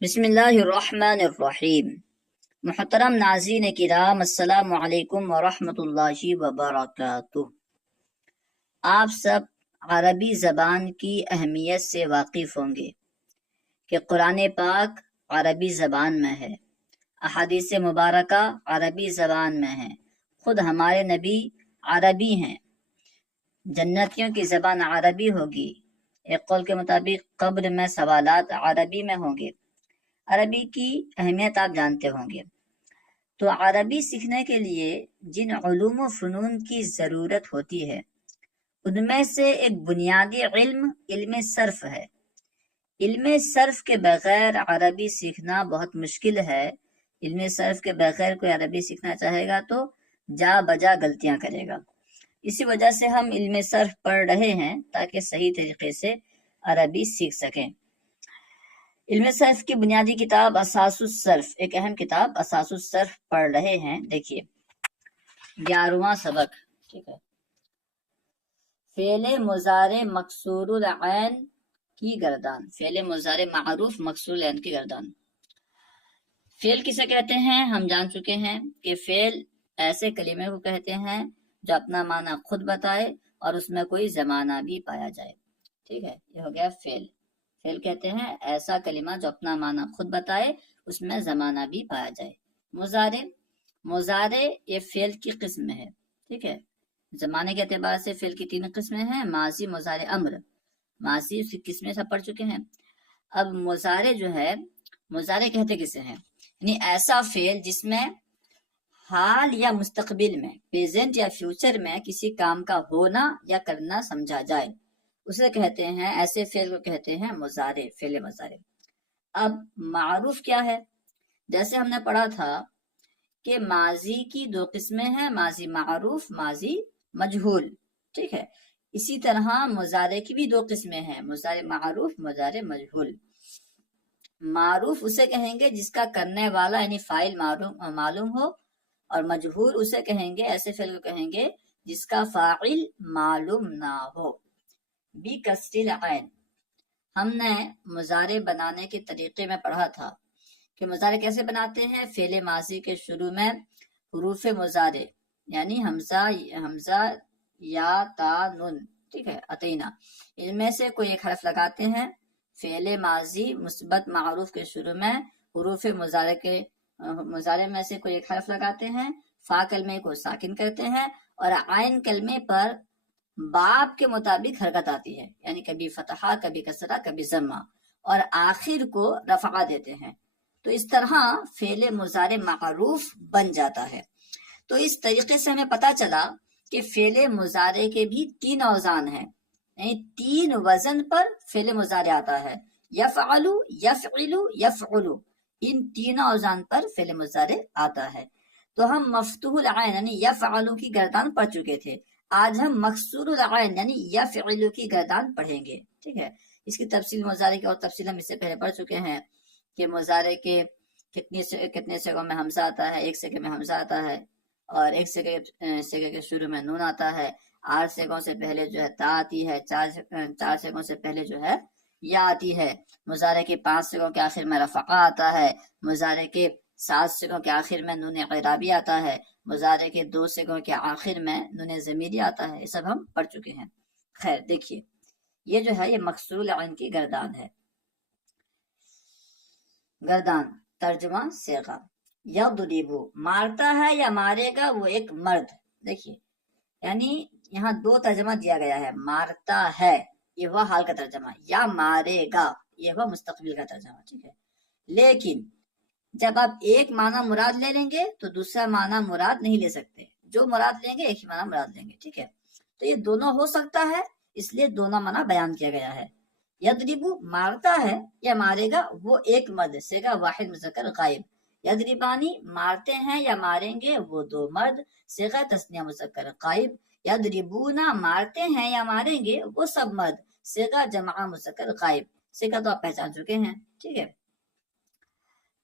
بسم اللہ الرحمن الرحیم۔ محترم ناظرین کرام، السلام علیکم ورحمۃ اللہ وبرکاتہ۔ آپ سب عربی زبان کی اہمیت سے واقف ہوں گے کہ قرآن پاک عربی زبان میں ہے، احادیث مبارکہ عربی زبان میں ہے، خود ہمارے نبی عربی ہیں، جنتیوں کی زبان عربی ہوگی، ایک قول کے مطابق قبر میں سوالات عربی میں ہوں گے۔ عربی کی اہمیت آپ جانتے ہوں گے۔ تو عربی سیکھنے کے لیے جن علوم و فنون کی ضرورت ہوتی ہے ان میں سے ایک بنیادی علم صرف ہے۔ علم صرف کے بغیر عربی سیکھنا بہت مشکل ہے۔ علم صرف کے بغیر کوئی عربی سیکھنا چاہے گا تو جا بجا غلطیاں کرے گا۔ اسی وجہ سے ہم علم صرف پڑھ رہے ہیں تاکہ صحیح طریقے سے عربی سیکھ سکیں۔ علم صرف کی بنیادی کتاب اساس الصرف، ایک اہم کتاب اساس الصرف پڑھ رہے ہیں۔ دیکھیے 11واں سبق، ٹھیک ہے۔ فعل مضارع مکسور العین کی گردان، فعل مضارع معروف مکسور العین کی گردان۔ فعل کسے کہتے ہیں ہم جان چکے ہیں کہ فعل ایسے کلمے کو کہتے ہیں جو اپنا معنی خود بتائے اور اس میں کوئی زمانہ بھی پایا جائے، ٹھیک ہے۔ یہ ہو گیا فعل۔ فعل کہتے ہیں ایسا کلمہ جو اپنا معنی خود بتائے، اس میں زمانہ بھی پایا جائے۔ مضارع یہ فعل کی قسم ہے، ٹھیک ہے۔ زمانے کے اعتبار سے فعل کی 3 قسمیں ہیں، ماضی، مضارع، امر۔ ماضی اس کی قسمیں سب پڑھ چکے ہیں۔ اب مضارع جو ہے، مضارع کہتے کسے ہیں؟ یعنی ایسا فعل جس میں حال یا مستقبل میں، پریزنٹ یا فیوچر میں کسی کام کا ہونا یا کرنا سمجھا جائے، اسے کہتے ہیں، ایسے فعل کو کہتے ہیں مضارع، فعل مضارع۔ اب معروف کیا ہے؟ جیسے ہم نے پڑھا تھا کہ ماضی کی 2 قسمیں ہیں، ماضی معروف، ماضی مجہول، ٹھیک ہے۔ اسی طرح مضارع کی بھی 2 قسمیں ہیں، مضارع معروف، مضارع مجہول۔ معروف اسے کہیں گے جس کا کرنے والا یعنی فاعل معلوم ہو، اور مجہول اسے کہیں گے، ایسے فعل کو کہیں گے جس کا فاعل معلوم نہ ہو۔ بکسر العین، ہم نے مضارع بنانے کے طریقے میں پڑھا تھا کہ مضارع کیسے بناتے ہیں۔ فعل ماضی کے شروع میں حروف مضارع یعنی حمزہ یا تا نون، ٹھیک ہے، اتینا، ان میں سے کوئی ایک حرف لگاتے ہیں۔ فعل ماضی مثبت معروف کے شروع میں حروف مضارع میں سے کوئی ایک حرف لگاتے ہیں، فا کلمے کو ساکن کرتے ہیں، اور عین کلمے پر باب کے مطابق حرکت آتی ہے، یعنی کبھی فتحہ، کبھی کسرہ، کبھی ضمہ، اور آخر کو رفعہ دیتے ہیں۔ تو اس طرح فعل مضارع معروف بن جاتا ہے۔ تو اس طریقے سے ہمیں پتہ چلا کہ فعل مضارع کے بھی 3 اوزان ہیں، یعنی 3 وزن پر فعل مضارع آتا ہے، یفعل، یفعل، یفعل، ان 3 اوزان پر فعل مضارع آتا ہے۔ تو ہم مفتوح العین یعنی یفعل کی گردان پڑھ چکے تھے، آج ہم مکسور العین یعنی یفعل کی گردان پڑھیں گے، ٹھیک ہے۔ اس کی تفصیل مضارع کی اور تفصیل ہم اس سے پہلے پڑھ چکے ہیں کہ مضارع کے کتنے سیغوں میں حمزہ آتا ہے، 1 سیغے میں حمزہ آتا ہے، اور 1 سیغے کے شروع میں نون آتا ہے، 8 سیغوں سے پہلے جو ہے تا آتی ہے، 4 سیغوں سے پہلے جو ہے یا آتی ہے۔ مضارع کے 5 سیغوں کے آخر میں رفعہ آتا ہے، مضارع کے 7 سیغوں کے آخر میں نون اعرابی آتا ہے، مضارع کے 2 سیغوں کے آخر میں نون ضمیری آتا ہے۔ یہ سب ہم پڑھ چکے ہیں۔ خیر دیکھیے، یہ جو ہے یہ مکسور العین کی گردان ہے۔ گردان ترجمہ صیغہ، یضرب مارتا ہے یا مارے گا وہ ایک مرد۔ دیکھیے یعنی یہاں 2 ترجمہ دیا گیا ہے، مارتا ہے یہ ہوا حال کا ترجمہ، یا مارے گا یہ ہوا مستقبل کا ترجمہ، ٹھیک ہے۔ لیکن جب آپ ایک معنی مراد لے لیں گے تو دوسرا معنی مراد نہیں لے سکتے، جو مراد لیں گے ایک ہی معنی مراد لیں گے، ٹھیک ہے۔ تو یہ دونوں ہو سکتا ہے، اس لیے دونوں معنی بیان کیا گیا ہے۔ یضرب مارتا ہے یا مارے گا وہ ایک مرد، صیغہ واحد مذکر غائب۔ یضربانی مارتے ہیں یا ماریں گے وہ 2 مرد، صیغہ تثنیہ مذکر غائب۔ یضربونا مارتے ہیں یا ماریں گے وہ سب مرد، صیغہ جمع مذکر غائب۔ صیغہ تو آپ پہچان چکے ہیں، ٹھیک ہے۔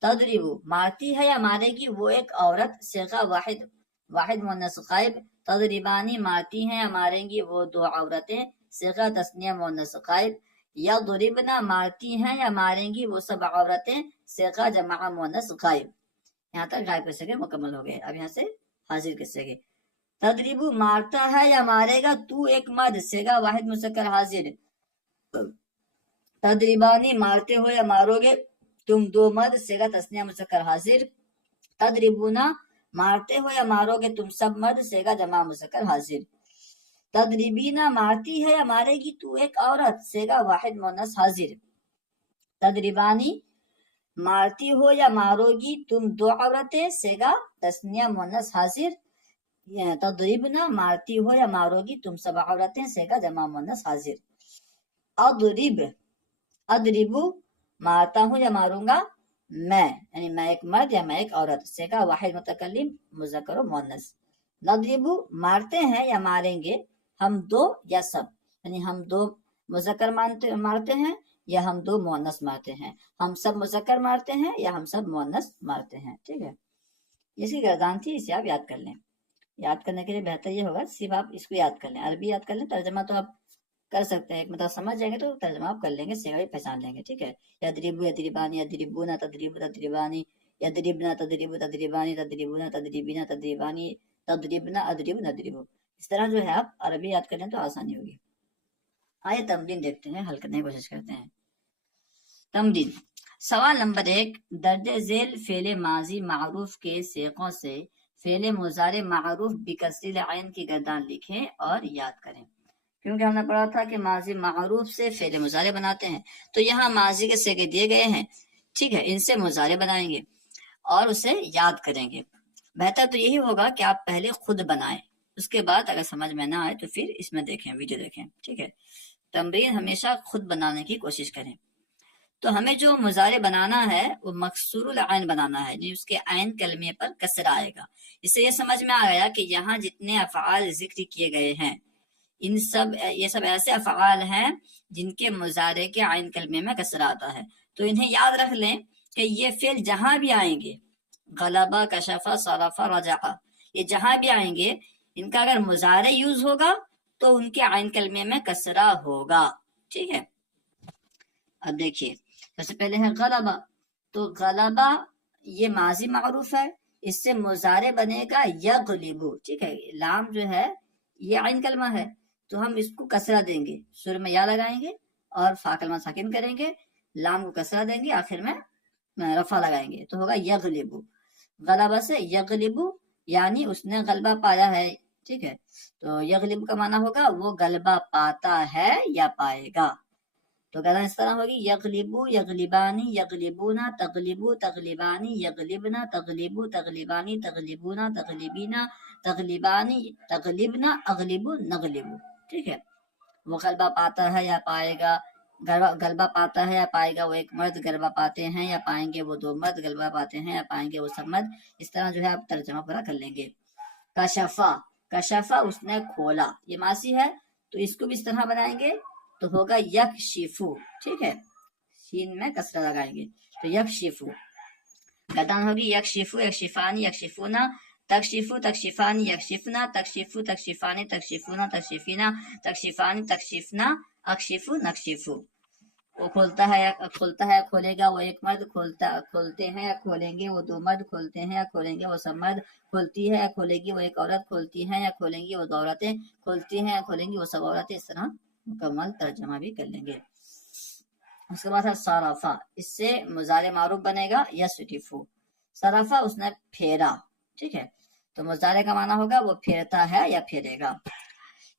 تضرب مارتی ہے یا مارے گی وہ ایک عورت، صیغہ واحد مؤنث غائب۔ تضربانی مارتی ہیں یا ماریں گی وہ 2 عورتیں، صیغہ تثنیہ مؤنث غائب۔ یضربنا مارتی ہیں یا ماریں گی وہ سب عورتیں، صیغہ جمع مؤنث غائب. یہاں تک غائب کے صیغے مکمل ہو گئے. اب یہاں سے حاضر کے صیغے. تضرب مارتا ہے یا مارے گا تو ایک مرد، صیغہ واحد مذکر حاضر. تضربانی مارتے ہو یا مارو گے تم دو مرد، صیغہ تثنیہ مذکر حاضر. تضربونا مارتے ہو یا مارو گے تم سب مرد، صیغہ جمع مذکر حاضر. تضربینا مارتی ہے یا مارے گی تو ایک عورت، صیغہ واحد مؤنث حاضر. تضربانی مارتی ہو یا مارو گی تم دو عورتیں، صیغہ تثنیہ مؤنث حاضر. تضربنا مارتی ہو یا مارو گی تم سب عورتیں، صیغہ جمع مؤنث حاضر. اضربو مارتا ہوں یا ماروں گا میں، یعنی میں ایک مرد یا میں ایک عورت، صیغہ واحد متکلم مذکر و مؤنث. نضربو مارتے ہیں یا ماریں گے ہم دو یا سب، یعنی ہم دو مذکر مارتے ہیں یا ہم دو مؤنث مارتے ہیں، ہم سب مذکر مارتے ہیں یا ہم سب مؤنث مارتے ہیں. ٹھیک ہے، اس کی گردان تھی، اسے آپ یاد کر لیں. یاد کرنے کے لیے بہتر یہ ہوگا صرف آپ اس کو یاد کر لیں، عربی یاد کر لیں، ترجمہ تو آپ کر سکتے ہیں، ایک مطلب سمجھ جائیں گے تو ترجمہ آپ کر لیں گے، صیغہ پہچان لیں گے. ٹھیک ہے، یضربو یضربانی، یضربونا تضربو تضربانی، یضربنا تضربو تضربانی، تضربونا تضربینا تضربانی، تضربنا اضرب نضربو. اس طرح جو ہے آپ عربی یاد کر لیں تو آسانی ہوگی. آئے تمرین دیکھتے ہیں، حل کرنے کی کوشش کرتے ہیں. تمرین سوال نمبر 1، درج ذیل فعل ماضی معروف کے صیغوں سے فعل مضارع معروف بکسر العین کی گردان لکھیں اور یاد کریں. کیونکہ ہم نے پڑھا تھا کہ ماضی معروف سے فعل مضارع بناتے ہیں، تو یہاں ماضی کے صیغے دیے گئے ہیں. ٹھیک ہے، ان سے مضارع بنائیں گے اور اسے یاد کریں گے. بہتر تو یہی ہوگا کہ آپ پہلے خود بنائیں، اس کے بعد اگر سمجھ میں نہ آئے تو پھر اس میں دیکھیں، ویڈیو دیکھیں. ٹھیک ہے، تمرین ہمیشہ خود بنانے کی کوشش کریں. تو ہمیں جو مضارع بنانا ہے وہ مکسور العین بنانا ہے، یعنی اس کے عین کلمے پر کسر آئے گا. اس سے یہ سمجھ میں آ گیا کہ یہاں جتنے افعال ذکر کیے گئے ہیں یہ سب ایسے افعال ہیں جن کے مضارع کے عین کلمے میں کسر آتا ہے. تو انہیں یاد رکھ لیں کہ یہ فعل جہاں بھی آئیں گے، غلبہ، کشفہ، صرفہ، رجعہ، یہ جہاں بھی آئیں گے، ان کا اگر مضارع یوز ہوگا تو ان کے عین کلمے میں کسرہ ہوگا. ٹھیک ہے، اب دیکھیے سب سے پہلے ہے غلبہ. تو غلبہ یہ ماضی معروف ہے، اس سے مضارع بنے گا یغلبو. ٹھیک ہے، لام جو ہے یہ عین کلمہ ہے تو ہم اس کو کسرہ دیں گے، شروع میں یا لگائیں گے اور فا کلمہ ساکن کریں گے، لام کو کسرہ دیں گے، آخر میں رفع لگائیں گے تو ہوگا یغلبو. غلبہ سے یغلبو یعنی اس نے غلبہ پایا ہے. ٹھیک ہے، تو یغلب کا معنی ہوگا وہ غلبہ پاتا ہے یا پائے گا. تو گردان اس طرح ہوگی یغلبو، یغلبانی، یغلبونا، تغلبو، تغلبانی، یغلبنا، تغلبو، تغلبانی، تغلبونا، تغلبینا، تغلبانی، تغلبنا، اغلبو، نغلبو. ٹھیک ہے، وہ غلبہ پاتا ہے یا پائے گا، غلبہ پاتا ہے یا پائے گا وہ ایک مرد، غلبہ پاتے ہیں یا پائیں گے وہ دو مرد، غلبہ پاتے ہیں یا پائیں گے وہ سب مرد. اس طرح جو ہے آپ ترجمہ پورا کر لیں گے. کشفا، کشفا اس نے کھولا، یہ ماضی ہے تو اس کو بھی اس طرح بنائیں گے تو ہوگا یکشفو. ٹھیک ہے، شین میں کسرہ لگائیں گے تو یکشفو. گردان ہوگی یکشفو، یکشفانی، یکشفونا، تکشفو، تکشفانی، یکشفنا، تکشفو، تکشفانی، تکشفونا، تکشفینا، تکشفانی، تکشفنا، اکشفو، نکشفو. وہ کھولتا ہے یا کھولے گا وہ ایک مرد، کھولتے ہیں یا کھولیں گے وہ دو مرد، کھولتے ہیں یا کھولیں گے وہ سب مرد، کھولتی ہے یا کھولے گی وہ ایک عورت، کھولتی ہیں یا کھولیں گی وہ دو عورتیں، کھولتی ہیں یا کھولیں گی وہ سب عورتیں. اس طرح مکمل ترجمہ بھی کر لیں گے. اس کے بعد ہے صرفہ، اس سے مضارع معروف بنے گا یصرفو. صرفہ اس نے پھیرا. ٹھیک ہے، تو مضارع کا معنی ہوگا وہ پھیرتا ہے یا پھیرے گا.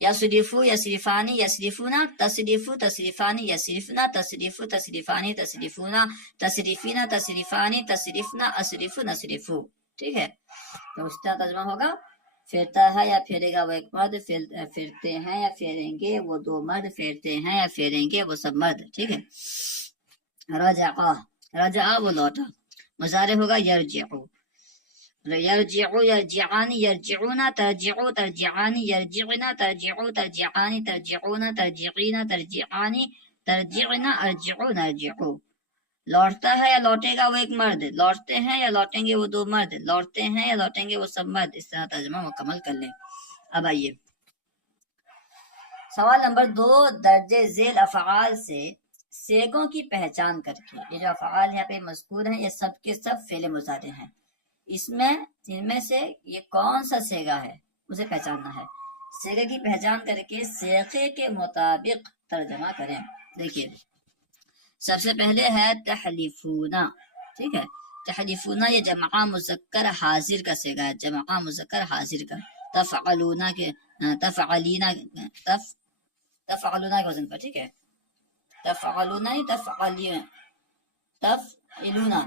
یصرفو، یصرفانی، یصرفونا، تصریفو، تصریفانی، یصرفنا، تصریفو، تصریفانی، تصریفونا، تصریفینا، تصریفانی، تصریفنا، اصرفو، نصرفو. ٹھیک ہے، تو اس طرح ترجمہ ہوگا پھیرتا ہے یا پھیرے گا وہ ایک مرد، پھیرتے ہیں یا پھیریں گے وہ دو مرد، پھیرتے ہیں یا پھیریں گے وہ سب مرد. ٹھیک ہے، رجعہ، رجعہ وہ لوٹا، مضارع ہوگا یرجعو. یرجعو، یرجعانی، یرجعونا، ترجعو، ترجعانی، یرجعنا، ترجعو، ترجعانی، ترجعونا، ترجعینا، ترجعانی، ترجعنا، ارجعو، نرجعو. لوٹتا ہے یا لوٹے گا وہ ایک مرد، لوٹتے ہیں یا لوٹیں گے وہ دو مرد، لوٹتے ہیں یا لوٹیں گے وہ سب مرد. اس طرح ترجمہ مکمل کر لیں. اب آئیے سوال نمبر 2، درج ذیل افعال سے سیغوں کی پہچان کر کے. یہ جو افعال یہاں پہ مذکور ہیں یہ سب کے سب فعل مضارع ہیں. ان میں سے یہ کون سا سیغہ ہے اسے پہچاننا ہے. سیغے کی پہچان کر کے سیغے کے مطابق ترجمہ کریں. دیکھیے سب سے پہلے ہے تحلیفون. ٹھیک ہے، تحلیفون یہ جمع مذکر حاضر کا سیغہ ہے، جمع مذکر حاضر کا. تفعلون کے تفعلون کے وزن پر. ٹھیک ہے، تفعلون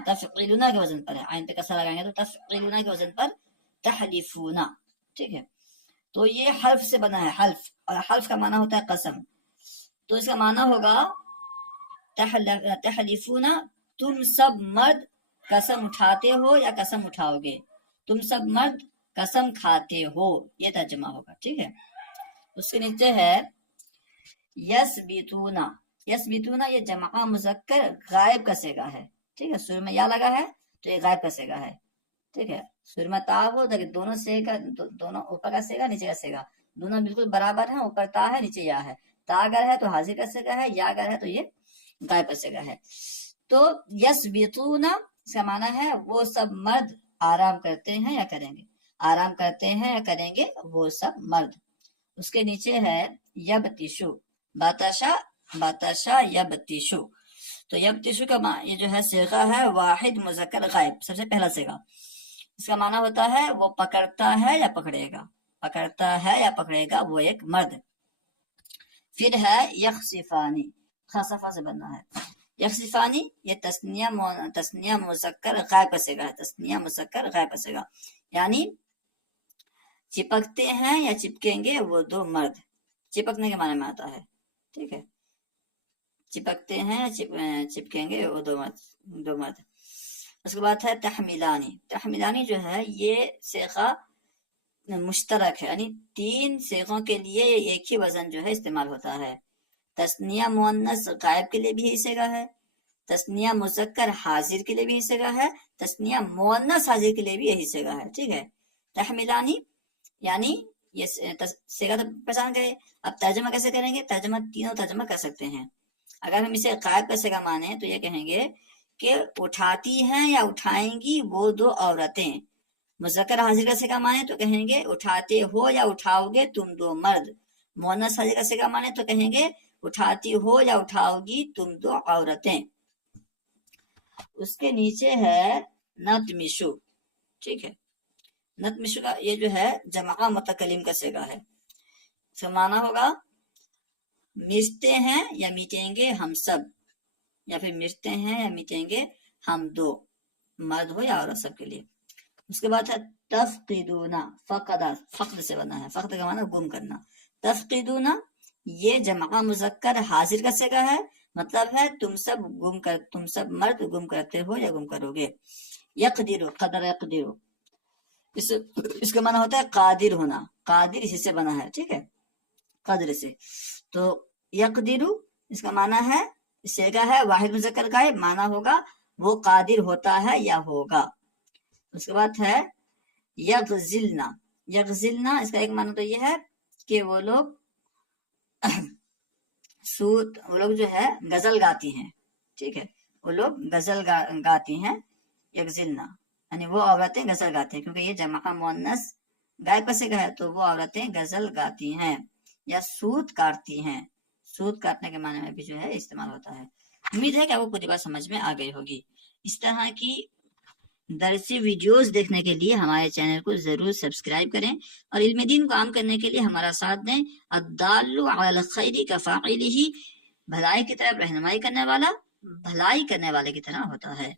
تفعلون کے وزن پر ہے، عین پہ کسر لگائیں گے تو تفعلون کے وزن پر تحلیفون. ٹھیک ہے، تو یہ حرف سے بنا ہے، حلف، اور حلف کا معنی ہوتا ہے قسم. تو اس کا معنی ہوگا تحلیفون تم سب مرد قسم اٹھاتے ہو یا قسم اٹھاؤ گے، تم سب مرد قسم کھاتے ہو، یہ ترجمہ ہوگا. ٹھیک ہے، اس کے نیچے ہے یسبتون. یسبتون یہ جمع مذکر غائب کا صیغہ ہے. ٹھیک ہے، سور میں یا لگا ہے تو یہ غائب کا صیغہ ہے. ٹھیک ہے، سور میں تا ہو تو دونوں صیغہ، دونوں اوپر کا صیغہ نیچے کا صیغہ دونوں بالکل برابر ہیں، اوپر تا ہے نیچے یا ہے. تا اگر ہے تو حاضر کا صیغہ ہے، یا اگر ہے تو یہ غائب کا صیغہ ہے. تو یسبتون اس کا معنی ہے وہ سب مرد آرام کرتے ہیں یا کریں گے، آرام کرتے ہیں یا کریں گے وہ سب مرد. اس کے نیچے ہے یبتشو. باتشا یبتشو. تو یبتشو کا یہ جو ہے صیغہ ہے واحد مذکر غائب، سب سے پہلا صیغہ. اس کا معنی ہوتا ہے وہ پکڑتا ہے یا پکڑے گا، پکڑتا ہے یا پکڑے گا وہ ایک مرد. پھر ہے یخصفانی، خصفہ سے بننا ہے. یخصفانی یہ تثنیہ مذکر غائب کا صیغہ ہے، تثنیہ مذکر غائب کا صیغہ، یعنی چپکتے ہیں یا چپکیں گے وہ دو مرد. چپکنے کے معنی میں آتا ہے. ٹھیک ہے، چپکتے ہیں چپکیں گے وہ دو مرد. اس کے بعد ہے تحمیلانی. تحمیلانی جو ہے یہ صیغہ مشترک ہے، یعنی تین صیغوں کے لیے ایک ہی وزن جو ہے استعمال ہوتا ہے. تثنیہ مؤنث غائب کے لیے بھی یہی صیغہ ہے، تثنیہ مذکر حاضر کے لیے بھی یہی صیغہ ہے، تثنیہ مؤنث حاضر کے لیے بھی یہی صیغہ ہے. ٹھیک ہے، تحمیلانی یعنی یہ صیغہ تو پہچان گئے. اب ترجمہ کیسے کریں گے؟ تینوں ترجمہ کر سکتے ہیں. اگر ہم اسے غائب کا صیغہ مانیں تو یہ کہیں گے کہ اٹھاتی ہیں یا اٹھائیں گی وہ دو عورتیں. مذکر حاضر کا صیغہ مانیں تو کہیں گے اٹھاتے ہو یا اٹھاؤ گے تم دو مرد. مؤنث حاضر کا صیغہ مانیں تو کہیں گے اٹھاتی ہو یا اٹھاؤ گی تم دو عورتیں. اس کے نیچے ہے نتمشو. ٹھیک ہے، نتمشو کا یہ جو ہے جمع متکلم کا صیغہ ہے. اس کا معنی ہوگا مٹتے ہیں یا میٹیں گے ہم سب، یا پھر مٹتے ہیں یا میٹیں گے ہم دو، مرد ہو یا عورت سب کے لیے. اس کے بعد ہے تفقدون. فقد سے بنا ہے، فقد کا معنی گم کرنا. تفقدون یہ جمع مذکر حاضر کا صیغہ ہے، مطلب ہے تم سب مرد گم کرتے ہو یا گم کرو گے. یقدر، قدر یقدر، اس کا معنی ہوتا ہے قادر ہونا. قادر اسی سے بنا ہے. ٹھیک ہے، قدر سے. تو یقدر اس کا معنی ہے صیغہ ہے واحد مذکر غائب، معنی ہوگا وہ قادر ہوتا ہے یا ہوگا. اس کے بعد ہے یغزلنا. یغزلنا اس کا ایک معنی تو یہ ہے کہ وہ لوگ جو ہے غزل گاتی ہیں. ٹھیک ہے، وہ لوگ غزل گاتی ہیں. یغزلنا یعنی وہ عورتیں غزل گاتی ہیں، کیونکہ یہ جمع مؤنث غائب کا صیغہ ہے تو وہ عورتیں غزل گاتی ہیں یا سوت کاٹتی ہیں. سوت کاٹنے کے معنی میں بھی جو ہے استعمال ہوتا ہے. امید ہے کہ آپ کو پوری بات سمجھ میں آ گئی ہوگی. اس طرح کی درسی ویڈیوز دیکھنے کے لیے ہمارے چینل کو ضرور سبسکرائب کریں اور علم دین کو عام کرنے کے لیے ہمارا ساتھ دیں. الدال علی الخیر کفاعلہ، بھلائی کی طرف رہنمائی کرنے والا بھلائی کرنے والے کی طرح ہوتا ہے.